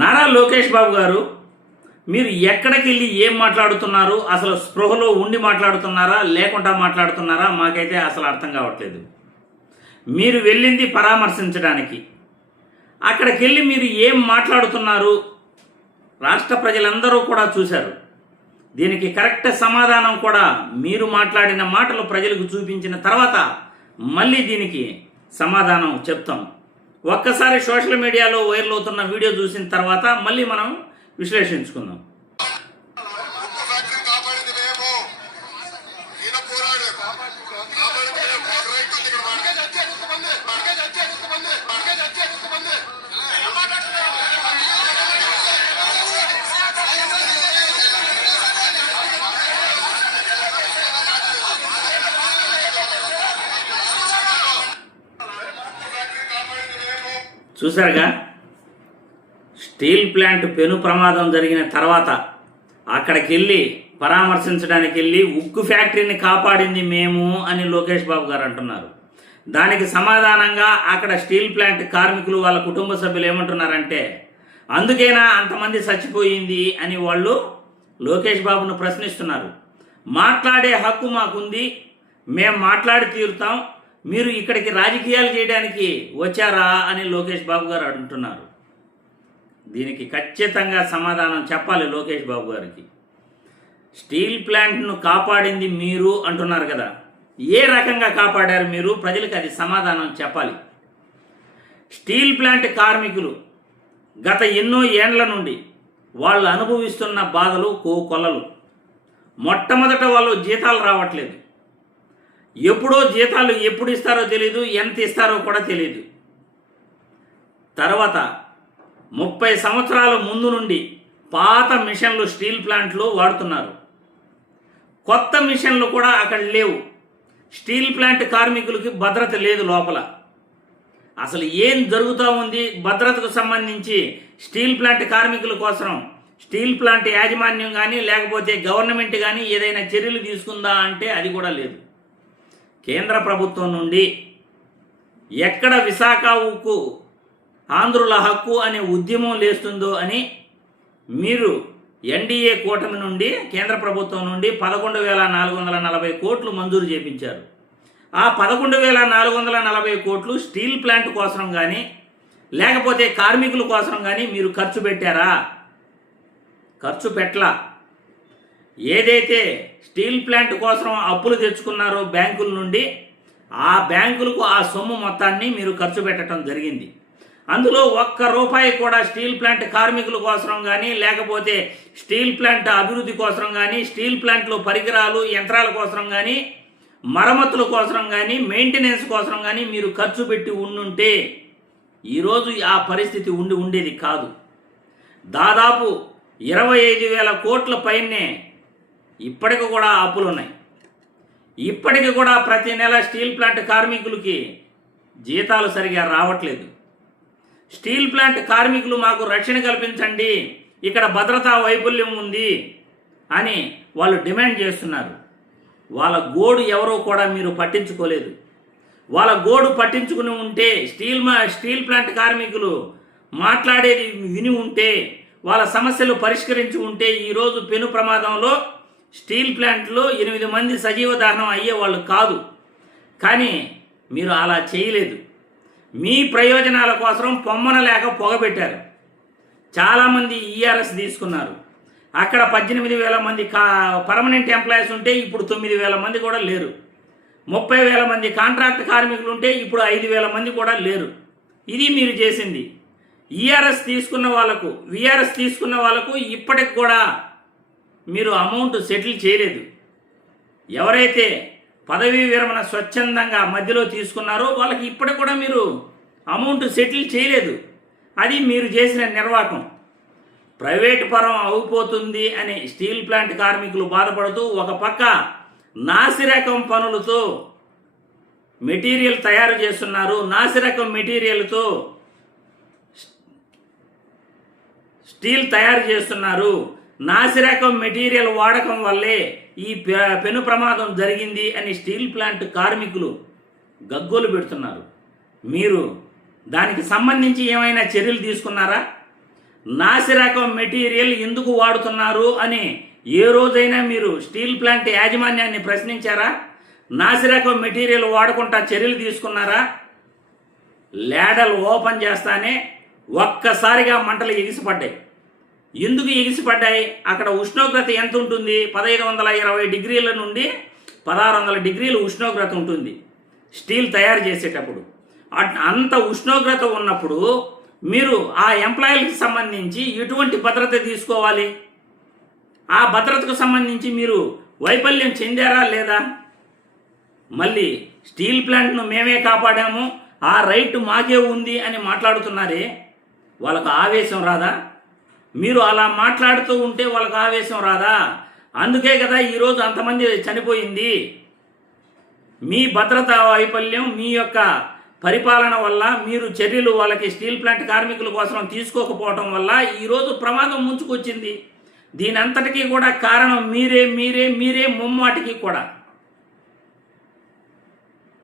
నారా లోకేష్ బాబు గారు, మీరు ఎక్కడికి వెళ్ళి ఏం మాట్లాడుతున్నారు? అసలు స్పృహలో ఉండి మాట్లాడుతున్నారా లేకుండా మాట్లాడుతున్నారా? మాకైతే అసలు అర్థం కావట్లేదు. మీరు వెళ్ళింది పరామర్శించడానికి. అక్కడికి వెళ్ళి మీరు ఏం మాట్లాడుతున్నారు రాష్ట్ర ప్రజలందరూ కూడా చూశారు. దీనికి కరెక్ట్ సమాధానం కూడా మీరు మాట్లాడిన మాటలు ప్రజలకు చూపించిన తర్వాత మళ్ళీ దీనికి సమాధానం చెప్తాం. ఒక్కసారి సోషల్ మీడియాలో వైరల్ అవుతున్న వీడియో చూసిన తర్వాత మళ్ళీ మనం విశ్లేషించుకుందాం. చూశారుగా, స్టీల్ ప్లాంట్ పెను ప్రమాదం జరిగిన తర్వాత అక్కడికి వెళ్ళి పరామర్శించడానికి వెళ్ళి ఉక్కు ఫ్యాక్టరీని కాపాడింది మేము అని లోకేష్ బాబు గారు అంటున్నారు. దానికి సమాధానంగా అక్కడ స్టీల్ ప్లాంట్ కార్మికులు వాళ్ళ కుటుంబ సభ్యులు ఏమంటున్నారంటే, అందుకేనా అంతమంది చచ్చిపోయింది అని వాళ్ళు లోకేష్ బాబును ప్రశ్నిస్తున్నారు. మాట్లాడే హక్కు మాకుంది, మేము మాట్లాడి తీరుతాం, మీరు ఇక్కడికి రాజకీయాలు చేయడానికి వచ్చారా అని లోకేష్ బాబు గారు అంటున్నారు. దీనికి ఖచ్చితంగా సమాధానం చెప్పాలి లోకేష్ బాబు గారికి. స్టీల్ ప్లాంట్ను కాపాడింది మీరు అంటున్నారు కదా, ఏ రకంగా కాపాడారు మీరు? ప్రజలకు అది సమాధానం చెప్పాలి. స్టీల్ ప్లాంట్ కార్మికులు గత ఎన్నో ఏండ్ల నుండి వాళ్ళు అనుభవిస్తున్న బాధలు కోకొల్లలు. మొట్టమొదట వాళ్ళు జీతాలు రావట్లేదు. ఎప్పుడో జీతాలు ఎప్పుడు ఇస్తారో తెలియదు, ఎంత ఇస్తారో కూడా తెలియదు. తర్వాత 30 సంవత్సరాల ముందు నుండి పాత మిషన్లు స్టీల్ ప్లాంట్లు వాడుతున్నారు. కొత్త మిషన్లు కూడా అక్కడ లేవు. స్టీల్ ప్లాంట్ కార్మికులకి భద్రత లేదు లోపల. అసలు ఏం జరుగుతూ ఉంది భద్రతకు సంబంధించి స్టీల్ ప్లాంట్ కార్మికుల కోసం స్టీల్ ప్లాంట్ యాజమాన్యం కానీ లేకపోతే గవర్నమెంట్ కానీ ఏదైనా చర్యలు తీసుకుందా అంటే అది కూడా లేదు. కేంద్ర ప్రభుత్వం నుండి ఎక్కడ విశాఖ ఉక్కు ఆంధ్రుల హక్కు అనే ఉద్యమం లేస్తుందో అని మీరు ఎన్డీఏ కూటమి నుండి కేంద్ర ప్రభుత్వం నుండి 11,440 కోట్లు మంజూరు చేపించారు. ఆ 11,440 కోట్లు స్టీల్ ప్లాంట్ కోసం కానీ లేకపోతే కార్మికుల కోసం కానీ మీరు ఖర్చు పెట్టారా? ఖర్చు పెట్టలా. ఏదైతే స్టీల్ ప్లాంట్ కోసం అప్పులు తెచ్చుకున్నారో బ్యాంకుల నుండి, ఆ బ్యాంకులకు ఆ సొమ్ము మొత్తాన్ని మీరు ఖర్చు పెట్టడం జరిగింది. అందులో ఒక్క రూపాయి కూడా స్టీల్ ప్లాంట్ కార్మికుల కోసం కానీ లేకపోతే స్టీల్ ప్లాంట్ అభివృద్ధి కోసం కానీ స్టీల్ ప్లాంట్లో పరికరాలు యంత్రాల కోసం కానీ మరమ్మతుల కోసం కానీ మెయింటెనెన్స్ కోసం కానీ మీరు ఖర్చు పెట్టి ఉండుంటే ఈరోజు ఆ పరిస్థితి ఉండేది కాదు. దాదాపు 25,000 కోట్ల పైనే ఇప్పటికి కూడా అప్పులు ఉన్నాయి. ఇప్పటికి కూడా ప్రతి నెల స్టీల్ ప్లాంట్ కార్మికులకి జీతాలు సరిగా రావట్లేదు. స్టీల్ ప్లాంట్ కార్మికులు మాకు రక్షణ కల్పించండి, ఇక్కడ భద్రతా వైఫల్యం ఉంది అని వాళ్ళు డిమాండ్ చేస్తున్నారు. వాళ్ళ గోడు ఎవరో కూడా మీరు పట్టించుకోలేదు. వాళ్ళ గోడు పట్టించుకుని ఉంటే స్టీల్ ప్లాంట్ కార్మికులు మాట్లాడేది విని ఉంటే వాళ్ళ సమస్యలు పరిష్కరించి ఉంటే ఈరోజు పెను ప్రమాదంలో స్టీల్ ప్లాంట్లో 8 మంది సజీవ దహనం అయ్యేవాళ్ళు కాదు. కానీ మీరు అలా చేయలేదు. మీ ప్రయోజనాల కోసం పొమ్మన లేక పొగబెట్టారు. చాలామంది ఈఆర్ఎస్ తీసుకున్నారు. అక్కడ 18,000 మంది పర్మనెంట్ ఎంప్లాయీస్ ఉంటే ఇప్పుడు 9,000 మంది కూడా లేరు. 30,000 మంది కాంట్రాక్ట్ కార్మికులు ఉంటే ఇప్పుడు 5,000 మంది కూడా లేరు. ఇది మీరు చేసింది. ఈఆర్ఎస్ తీసుకున్న వాళ్ళకు విఆర్ఎస్ తీసుకున్న వాళ్ళకు ఇప్పటికి కూడా మీరు అమౌంట్ సెటిల్ చేయలేదు. ఎవరైతే పదవీ విరమణ స్వచ్ఛందంగా మధ్యలో తీసుకున్నారో వాళ్ళకి ఇప్పటికి కూడా మీరు అమౌంట్ సెటిల్ చేయలేదు. అది మీరు చేసిన నిర్వాహకం. ప్రైవేట్ పరం అయిపోతుంది అని స్టీల్ ప్లాంట్ కార్మికులు బాధపడుతూ ఒక పక్క నాసిరకం పనులతో మెటీరియల్ తయారు చేస్తున్నారు. నాసిరకం మెటీరియల్తో స్టీల్ తయారు చేస్తున్నారు. నాసిరకం మెటీరియల్ వాడకం వల్లే ఈ పెను ప్రమాదం జరిగింది అని స్టీల్ ప్లాంట్ కార్మికులు గగ్గోలు పెడుతున్నారు. మీరు దానికి సంబంధించి ఏమైనా చర్యలు తీసుకున్నారా? నాసిరకం మెటీరియల్ ఎందుకు వాడుతున్నారు అని ఏ రోజైనా మీరు స్టీల్ ప్లాంట్ యాజమాన్యాన్ని ప్రశ్నించారా? నాసిరకం మెటీరియల్ వాడకుండా చర్యలు తీసుకున్నారా? లేడలు ఓపెన్ చేస్తానే ఒక్కసారిగా మంటలు ఎగిసిపడ్డాయి. ఎందుకు ఎగిసిపడ్డాయి? అక్కడ ఉష్ణోగ్రత ఎంత ఉంటుంది? 1520 డిగ్రీల నుండి 1600 డిగ్రీల ఉష్ణోగ్రత ఉంటుంది స్టీల్ తయారు చేసేటప్పుడు. అంత ఉష్ణోగ్రత ఉన్నప్పుడు మీరు ఆ ఎంప్లాయీలకు సంబంధించి ఎటువంటి భద్రత తీసుకోవాలి? ఆ భద్రతకు సంబంధించి మీరు వైఫల్యం చెందారా లేదా? మళ్ళీ స్టీల్ ప్లాంట్ను మేమే కాపాడాము, ఆ రైట్ మాకే ఉంది అని మాట్లాడుతున్నారే, వాళ్ళకు ఆవేశం రాదా? మీరు అలా మాట్లాడుతూ ఉంటే వాళ్ళకు ఆవేశం రాదా? అందుకే కదా ఈరోజు అంతమంది చనిపోయింది. మీ భద్రతా వైఫల్యం, మీ యొక్క పరిపాలన వల్ల, మీరు చర్యలు వాళ్ళకి స్టీల్ ప్లాంట్ కార్మికుల కోసం తీసుకోకపోవటం వల్ల ఈరోజు ప్రమాదం ముంచుకొచ్చింది. దీనంతటికీ కూడా కారణం మీరే ముమ్మాటికి కూడా.